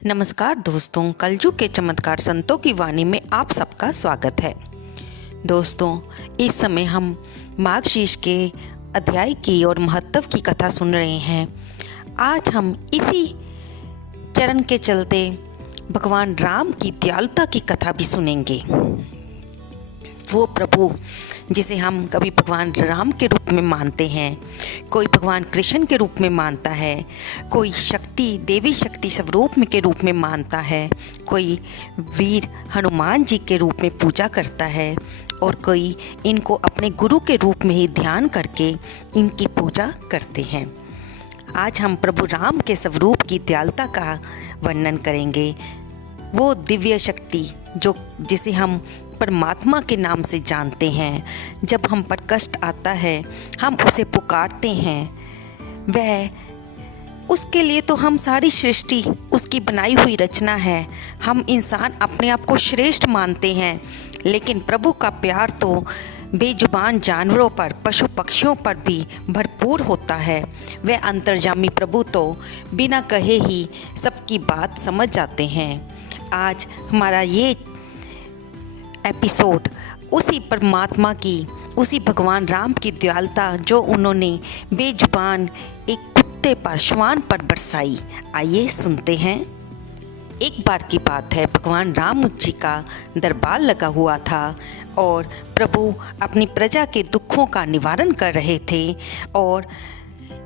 नमस्कार दोस्तों, कलयुग के चमत्कार संतों की वाणी में आप सबका स्वागत है। दोस्तों, इस समय हम मार्गशीर्ष के अध्याय की और महत्व की कथा सुन रहे हैं। आज हम इसी चरण के चलते भगवान राम की दयालुता की कथा भी सुनेंगे। वो प्रभु जिसे हम कभी भगवान राम के रूप में मानते हैं, कोई भगवान कृष्ण के रूप में मानता है, कोई शक्ति देवी शक्ति स्वरूप में के रूप में मानता है, कोई वीर हनुमान जी के रूप में पूजा करता है और कोई इनको अपने गुरु के रूप में ही ध्यान करके इनकी पूजा करते हैं। आज हम प्रभु राम के स्वरूप की दयालुता का वर्णन करेंगे। वो दिव्य शक्ति जिसे हम परमात्मा के नाम से जानते हैं, जब हम पर कष्ट आता है हम उसे पुकारते हैं। वह उसके लिए तो हम सारी सृष्टि उसकी बनाई हुई रचना है। हम इंसान अपने आप को श्रेष्ठ मानते हैं, लेकिन प्रभु का प्यार तो बेजुबान जानवरों पर, पशु पक्षियों पर भी भरपूर होता है। वह अंतर्यामी प्रभु तो बिना कहे ही सबकी बात समझ जाते हैं। आज हमारा ये एपिसोड उसी परमात्मा की, उसी भगवान राम की दयालुता जो उन्होंने बेजुबान एक कुत्ते पर, श्वान पर बरसाई। आइए सुनते हैं। एक बार की बात है, भगवान राम जी का दरबार लगा हुआ था और प्रभु अपनी प्रजा के दुखों का निवारण कर रहे थे और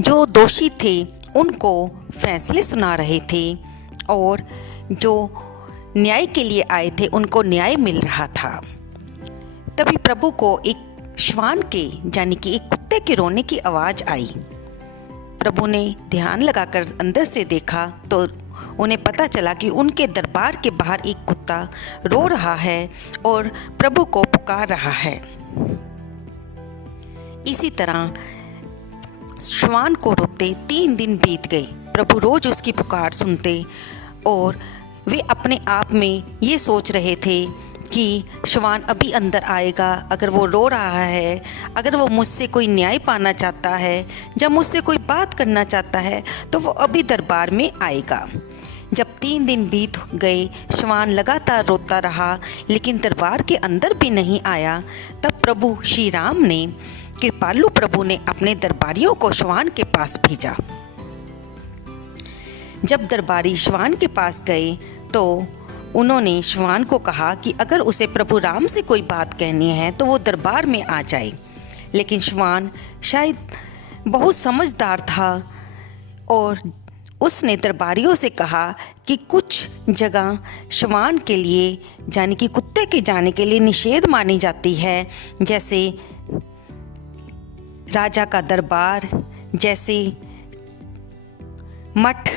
जो दोषी थे उनको फैसले सुना रहे थे और जो न्याय के लिए आए थे उनको न्याय मिल रहा था। तभी प्रभु को एक श्वान के यानी कि एक कुत्ते के रोने की आवाज़ आई। प्रभु ने ध्यान लगाकर अंदर से देखा तो उन्हें पता चला कि उनके दरबार के बाहर एक कुत्ता रो रहा है और प्रभु को पुकार रहा है। इसी तरह श्वान को रोते 3 दिन बीत गए। प्रभु रोज उसकी पुकार सुनते और वे अपने आप में ये सोच रहे थे कि श्वान अभी अंदर आएगा। अगर वो रो रहा है, अगर वो मुझसे कोई न्याय पाना चाहता है, जब मुझसे कोई बात करना चाहता है तो वो अभी दरबार में आएगा। जब 3 दिन बीत गए, श्वान लगातार रोता रहा लेकिन दरबार के अंदर भी नहीं आया। तब प्रभु श्री राम ने, कृपालु प्रभु ने अपने दरबारियों को श्वान के पास भेजा। जब दरबारी श्वान के पास गए तो उन्होंने श्वान को कहा कि अगर उसे प्रभु राम से कोई बात कहनी है तो वो दरबार में आ जाए। लेकिन श्वान शायद बहुत समझदार था और उसने दरबारियों से कहा कि कुछ जगह श्वान के लिए यानी कि कुत्ते के जाने के लिए निषेध मानी जाती है, जैसे राजा का दरबार, जैसे मठ,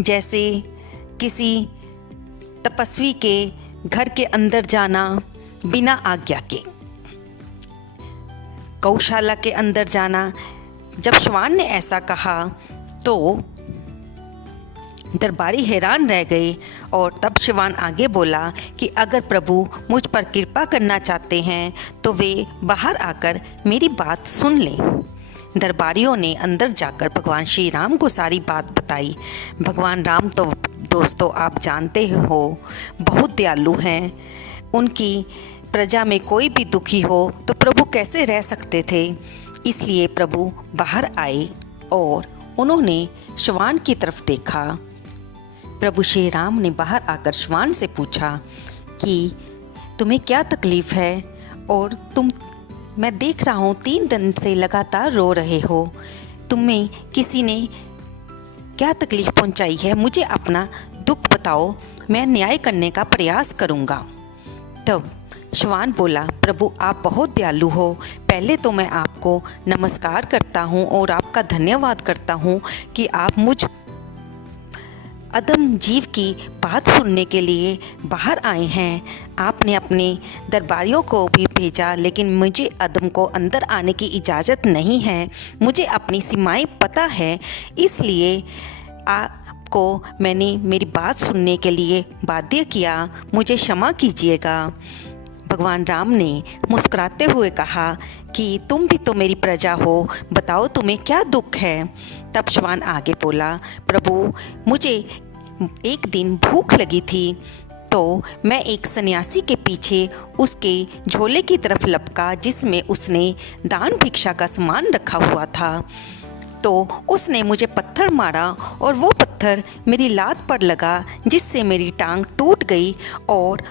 जैसे किसी तपस्वी के घर के अंदर जाना बिना आज्ञा के, गौशाला के अंदर जाना। जब श्वान ने ऐसा कहा तो दरबारी हैरान रह गए और तब श्वान आगे बोला कि अगर प्रभु मुझ पर कृपा करना चाहते हैं तो वे बाहर आकर मेरी बात सुन लें। दरबारियों ने अंदर जाकर भगवान श्री राम को सारी बात बताई। भगवान राम तो दोस्तों आप जानते हो बहुत दयालु हैं। उनकी प्रजा में कोई भी दुखी हो तो प्रभु कैसे रह सकते थे। इसलिए प्रभु बाहर आए और उन्होंने श्वान की तरफ देखा। प्रभु श्री राम ने बाहर आकर श्वान से पूछा कि तुम्हें क्या तकलीफ़ है और मैं देख रहा हूँ 3 दिन से लगातार रो रहे हो। तुम्हें किसी ने क्या तकलीफ़ पहुँचाई है? मुझे अपना दुख बताओ, मैं न्याय करने का प्रयास करूँगा। तब श्वान बोला, प्रभु आप बहुत दयालु हो। पहले तो मैं आपको नमस्कार करता हूँ और आपका धन्यवाद करता हूँ कि आप मुझ अदम जीव की बात सुनने के लिए बाहर आए हैं। आपने अपने दरबारियों को भी भेजा, लेकिन मुझे अदम को अंदर आने की इजाज़त नहीं है। मुझे अपनी सीमाएं पता है, इसलिए आपको मैंने मेरी बात सुनने के लिए बाध्य किया। मुझे क्षमा कीजिएगा। भगवान राम ने मुस्कुराते हुए कहा कि तुम भी तो मेरी प्रजा हो, बताओ तुम्हें क्या दुख है। तब श्वान आगे बोला, प्रभु मुझे एक दिन भूख लगी थी तो मैं एक सन्यासी के पीछे उसके झोले की तरफ लपका जिसमें उसने दान भिक्षा का सामान रखा हुआ था। तो उसने मुझे पत्थर मारा और वो पत्थर मेरी लात पर लगा जिससे मेरी टांग टूट गई और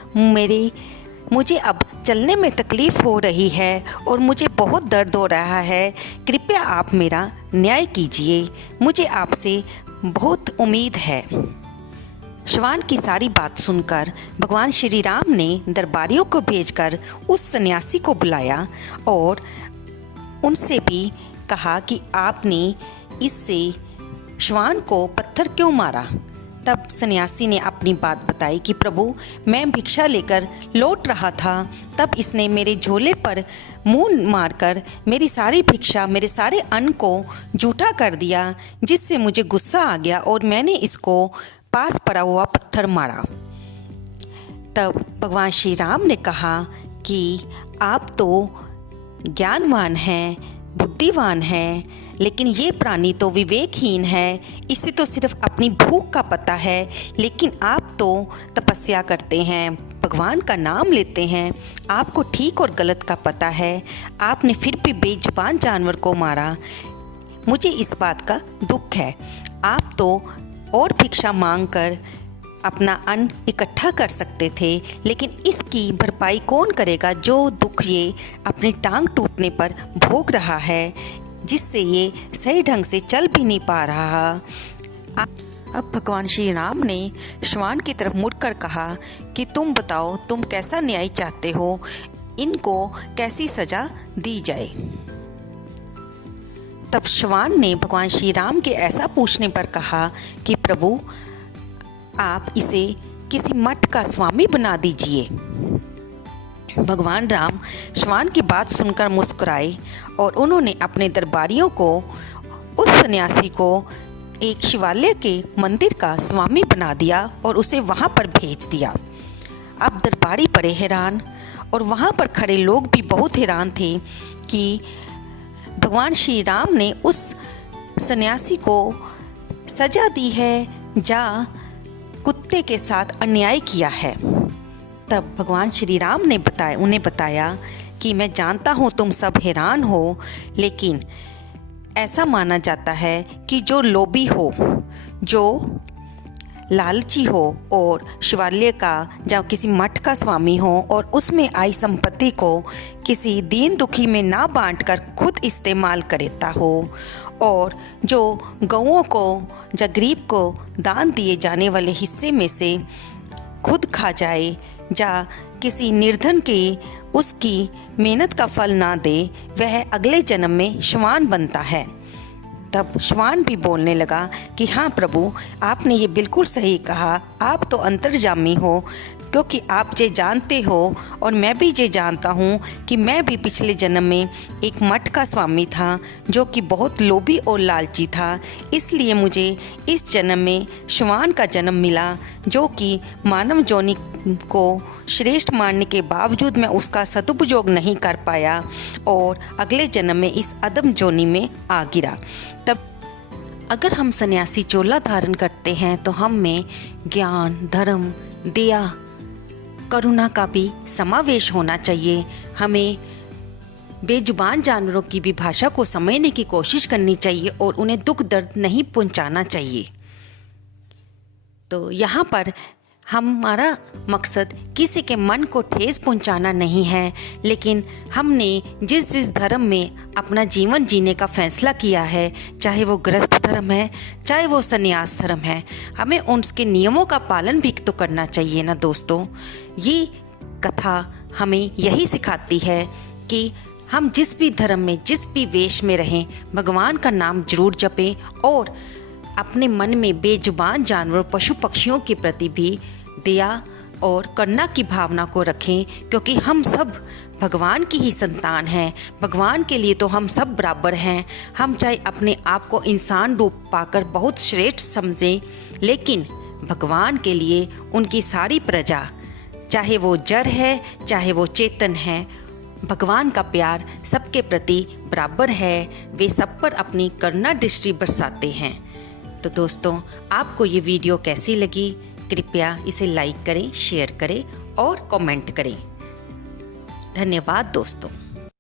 मुझे अब चलने में तकलीफ़ हो रही है और मुझे बहुत दर्द हो रहा है। कृपया आप मेरा न्याय कीजिए, मुझे आपसे बहुत उम्मीद है। श्वान की सारी बात सुनकर भगवान श्री राम ने दरबारियों को भेजकर उस सन्यासी को बुलाया और उनसे भी कहा कि आपने इससे श्वान को पत्थर क्यों मारा। तब सन्यासी ने अपनी बात बताई कि प्रभु, मैं भिक्षा लेकर लौट रहा था, तब इसने मेरे झोले पर मुंह मारकर मेरी सारी भिक्षा, मेरे सारे अन्न को जूठा कर दिया, जिससे मुझे गुस्सा आ गया और मैंने इसको पास पड़ा हुआ पत्थर मारा। तब भगवान श्री राम ने कहा कि आप तो ज्ञानवान हैं, बुद्धिवान हैं, लेकिन ये प्राणी तो विवेकहीन है, इसे तो सिर्फ अपनी भूख का पता है, लेकिन आप तो तपस्या करते हैं, भगवान का नाम लेते हैं, आपको ठीक और गलत का पता है, आपने फिर भी बेजुबान जानवर को मारा। मुझे इस बात का दुख है। आप तो और भिक्षा मांगकर अपना अन्न इकट्ठा कर सकते थे, लेकिन इसकी भरपाई कौन करेगा जो दुख ये अपनी टांग टूटने पर भोग रहा है, जिससे ये सही ढंग से चल भी नहीं पा रहा। अब भगवान श्री राम ने श्वान की तरफ मुड़कर कहा कि तुम बताओ, तुम कैसा न्याय चाहते हो, इनको कैसी सजा दी जाए। तब श्वान ने भगवान श्री राम के ऐसा पूछने पर कहा कि प्रभु, आप इसे किसी मठ का स्वामी बना दीजिए। भगवान राम श्वान की बात सुनकर मुस्कुराए और उन्होंने अपने दरबारियों को उस सन्यासी को एक शिवालय के मंदिर का स्वामी बना दिया और उसे वहाँ पर भेज दिया। अब दरबारी बड़े हैरान और वहाँ पर खड़े लोग भी बहुत हैरान थे कि भगवान श्री राम ने उस सन्यासी को सजा दी है या कुत्ते के साथ अन्याय किया है। तब भगवान श्री राम ने उन्हें बताया कि मैं जानता हूँ तुम सब हैरान हो, लेकिन ऐसा माना जाता है कि जो लोभी हो, जो लालची हो और शिवालय का या किसी मठ का स्वामी हो और उसमें आई संपत्ति को किसी दीन दुखी में ना बांटकर खुद इस्तेमाल करता हो और जो गौओं को या गरीब को दान दिए जाने वाले हिस्से में से खुद खा जाए या किसी निर्धन के उसकी मेहनत का फल ना दे, वह अगले जन्म में श्वान बनता है। तब श्वान भी बोलने लगा कि हाँ प्रभु, आपने ये बिल्कुल सही कहा, आप तो अंतर्यामी हो, क्योंकि आप ये जानते हो और मैं भी ये जानता हूँ कि मैं भी पिछले जन्म में एक मठ का स्वामी था जो कि बहुत लोभी और लालची था, इसलिए मुझे इस जन्म में श्वान का जन्म मिला, जो कि मानव योनि को श्रेष्ठ मानने के बावजूद मैं उसका सदुपयोग नहीं कर पाया और अगले जन्म में इस अदम योनि में आ गिरा। तब अगर हम सन्यासी चोला धारण करते हैं तो हम में ज्ञान, धर्म, दया, करुणा का भी समावेश होना चाहिए। हमें बेजुबान जानवरों की भी भाषा को समझने की कोशिश करनी चाहिए और उन्हें दुख दर्द नहीं पहुंचाना चाहिए। तो यहाँ पर हमारा मकसद किसी के मन को ठेस पहुंचाना नहीं है, लेकिन हमने जिस जिस धर्म में अपना जीवन जीने का फैसला किया है, चाहे वो गृहस्थ धर्म है, चाहे वो संन्यास धर्म है, हमें उसके नियमों का पालन भी तो करना चाहिए ना दोस्तों। ये कथा हमें यही सिखाती है कि हम जिस भी धर्म में, जिस भी वेश में रहें, भगवान का नाम जरूर जपें और अपने मन में बेजुबान जानवर, पशु पक्षियों के प्रति भी दया और करुणा की भावना को रखें, क्योंकि हम सब भगवान की ही संतान हैं। भगवान के लिए तो हम सब बराबर हैं। हम चाहे अपने आप को इंसान रूप पाकर बहुत श्रेष्ठ समझें, लेकिन भगवान के लिए उनकी सारी प्रजा, चाहे वो जड़ है चाहे वो चेतन है, भगवान का प्यार सबके प्रति बराबर है। वे सब पर अपनी करुणा दृष्टि बरसाते हैं। तो दोस्तों, आपको ये वीडियो कैसी लगी? कृपया इसे लाइक करें, शेयर करें और कमेंट करें। धन्यवाद दोस्तों।